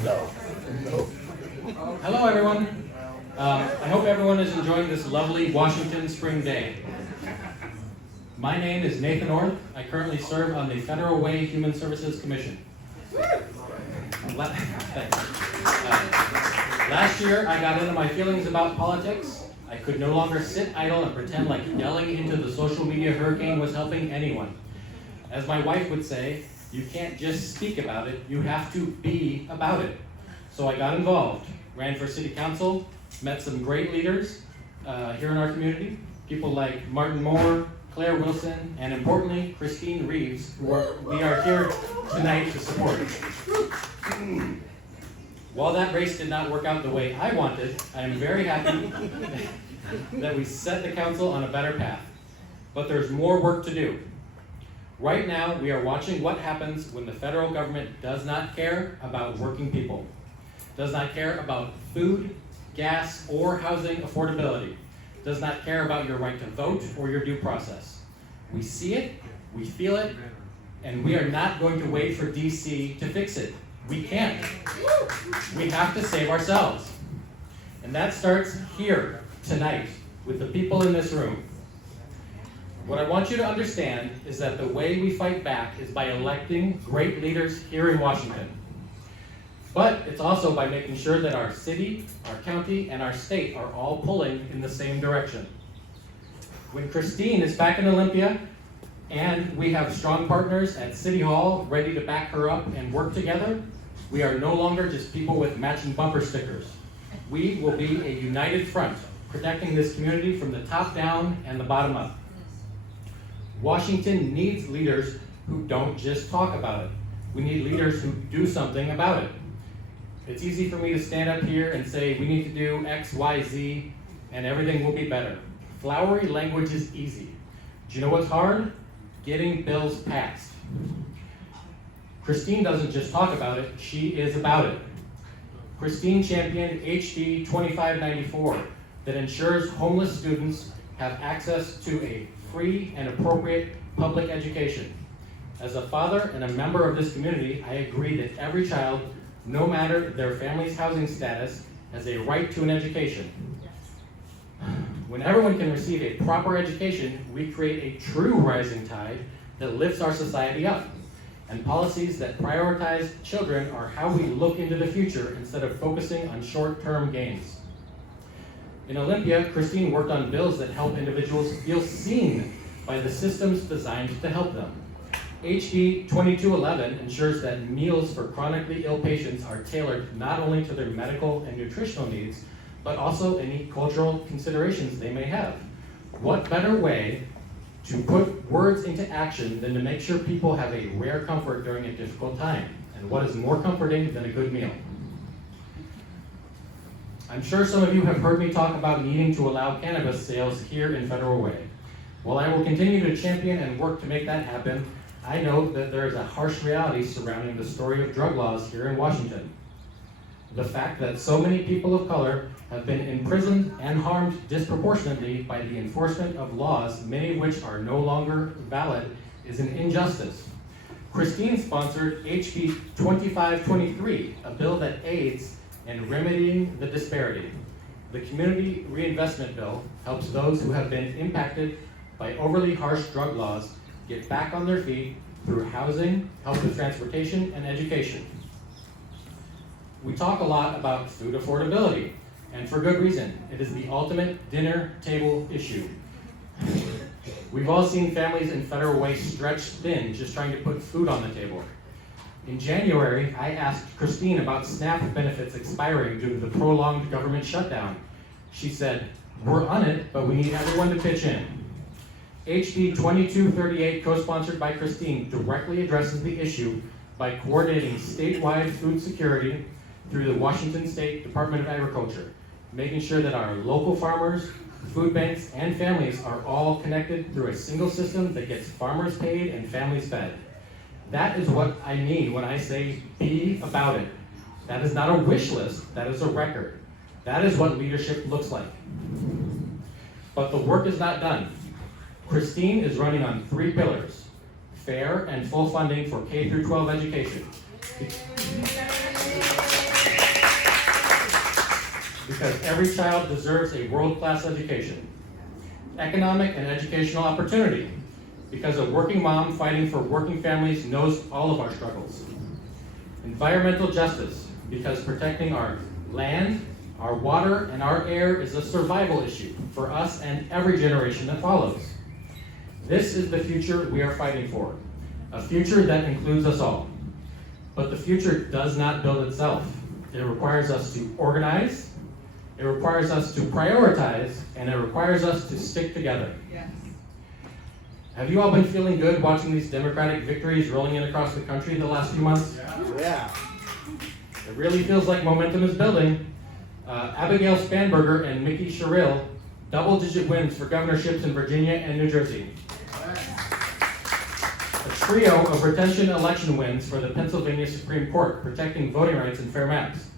Hello, everyone. I hope everyone is enjoying this lovely Washington spring day. My name is Nathan Orth. I currently serve on the Federal Way Human Services Commission. Last year, I got into my feelings about politics. I could no longer sit idle and pretend like yelling into the social media hurricane was helping anyone. As my wife would say, you can't just speak about it, you have to be about it. So I got involved, ran for city council, met some great leaders here in our community, people like Martin Moore, Claire Wilson, and importantly, Kristine Reeves, who we are here tonight to support. While that race did not work out the way I wanted, I am very happy that we set the council on a better path. But there's more work to do. Right now, we are watching what happens when the federal government does not care about working people, does not care about food, gas, or housing affordability, does not care about your right to vote or your due process. We see it, we feel it, and we are not going to wait for DC to fix it. We can't. We have to save ourselves. And that starts here, tonight, with the people in this room. What I want you to understand is that the way we fight back is by electing great leaders here in Washington. But it's also by making sure that our city, our county, and our state are all pulling in the same direction. When Kristine is back in Olympia, and we have strong partners at City Hall ready to back her up and work together, we are no longer just people with matching bumper stickers. We will be a united front, protecting this community from the top down and the bottom up. Washington needs leaders who don't just talk about it. We need leaders who do something about it. It's easy for me to stand up here and say we need to do X, Y, Z, and everything will be better. Flowery language is easy. Do you know what's hard? Getting bills passed. Kristine doesn't just talk about it, she is about it. Kristine championed HB 2594 that ensures homeless students have access to a free and appropriate public education. As a father and a member of this community, I agree that every child, no matter their family's housing status, has a right to an education. When everyone can receive a proper education, we create a true rising tide that lifts our society up. And policies that prioritize children are how we look into the future instead of focusing on short-term gains. In Olympia, Kristine worked on bills that help individuals feel seen by the systems designed to help them. HB 2211 ensures that meals for chronically ill patients are tailored not only to their medical and nutritional needs, but also any cultural considerations they may have. What better way to put words into action than to make sure people have a rare comfort during a difficult time? And what is more comforting than a good meal? I'm sure some of you have heard me talk about needing to allow cannabis sales here in Federal Way. While I will continue to champion and work to make that happen, I know that there is a harsh reality surrounding the story of drug laws here in Washington. The fact that so many people of color have been imprisoned and harmed disproportionately by the enforcement of laws, many of which are no longer valid, is an injustice. Kristine sponsored HB 2523, a bill that aids in remedying the disparity. The Community Reinvestment Bill helps those who have been impacted by overly harsh drug laws get back on their feet through housing, help with transportation, and education. We talk a lot about food affordability, and for good reason. It is the ultimate dinner table issue. We've all seen families in Federal Way stretched thin just trying to put food on the table. In January, I asked Kristine about SNAP benefits expiring due to the prolonged government shutdown. She said, "We're on it, but we need everyone to pitch in." HB 2238, co-sponsored by Kristine, directly addresses the issue by coordinating statewide food security through the Washington State Department of Agriculture, making sure that our local farmers, food banks, and families are all connected through a single system that gets farmers paid and families fed. That is what I mean when I say be about it. That is not a wish list, that is a record. That is what leadership looks like. But the work is not done. Kristine is running on 3 pillars: fair and full funding for K through 12 education. because every child deserves a world-class education. Economic and educational opportunity, because a working mom fighting for working families knows all of our struggles. Environmental justice, because protecting our land, our water, and our air is a survival issue for us and every generation that follows. This is the future we are fighting for, a future that includes us all. But the future does not build itself. It requires us to organize, it requires us to prioritize, and it requires us to stick together. Yes. Have you all been feeling good watching these Democratic victories rolling in across the country the last few months? Yeah. It really feels like momentum is building. Abigail Spanberger and Mickey Sherrill, double-digit wins for governorships in Virginia and New Jersey. A trio of retention election wins for the Pennsylvania Supreme Court, protecting voting rights and fair maps.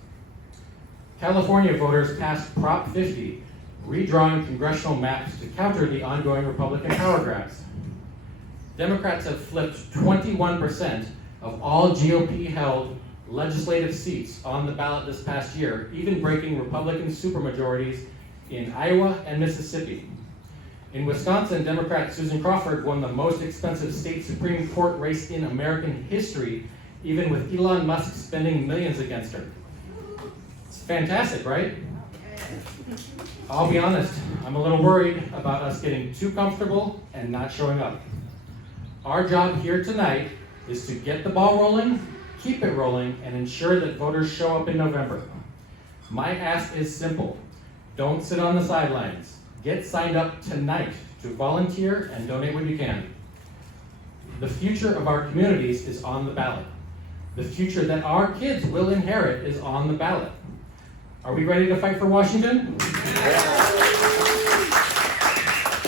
California voters passed Prop 50, redrawing congressional maps to counter the ongoing Republican power grabs. Democrats have flipped 21% of all GOP-held legislative seats on the ballot this past year, even breaking Republican supermajorities in Iowa and Mississippi. In Wisconsin, Democrat Susan Crawford won the most expensive state Supreme Court race in American history, even with Elon Musk spending millions against her. It's fantastic, right? I'll be honest, I'm a little worried about us getting too comfortable and not showing up. Our job here tonight is to get the ball rolling, keep it rolling, and ensure that voters show up in November. My ask is simple. Don't sit on the sidelines. Get signed up tonight to volunteer and donate what you can. The future of our communities is on the ballot. The future that our kids will inherit is on the ballot. Are we ready to fight for Washington?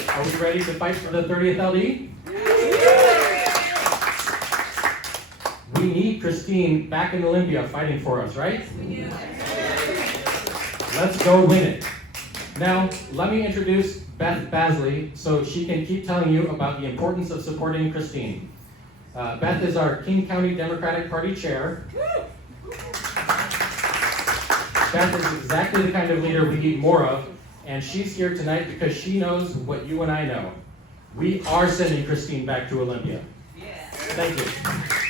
Are we ready to fight for the 30th LD? We need Kristine back in Olympia fighting for us, right? Let's go win it. Now, let me introduce Beth Basley so she can keep telling you about the importance of supporting Kristine. Beth is our King County Democratic Party chair. Beth is exactly the kind of leader we need more of, and she's here tonight because she knows what you and I know. We are sending Kristine back to Olympia. Thank you.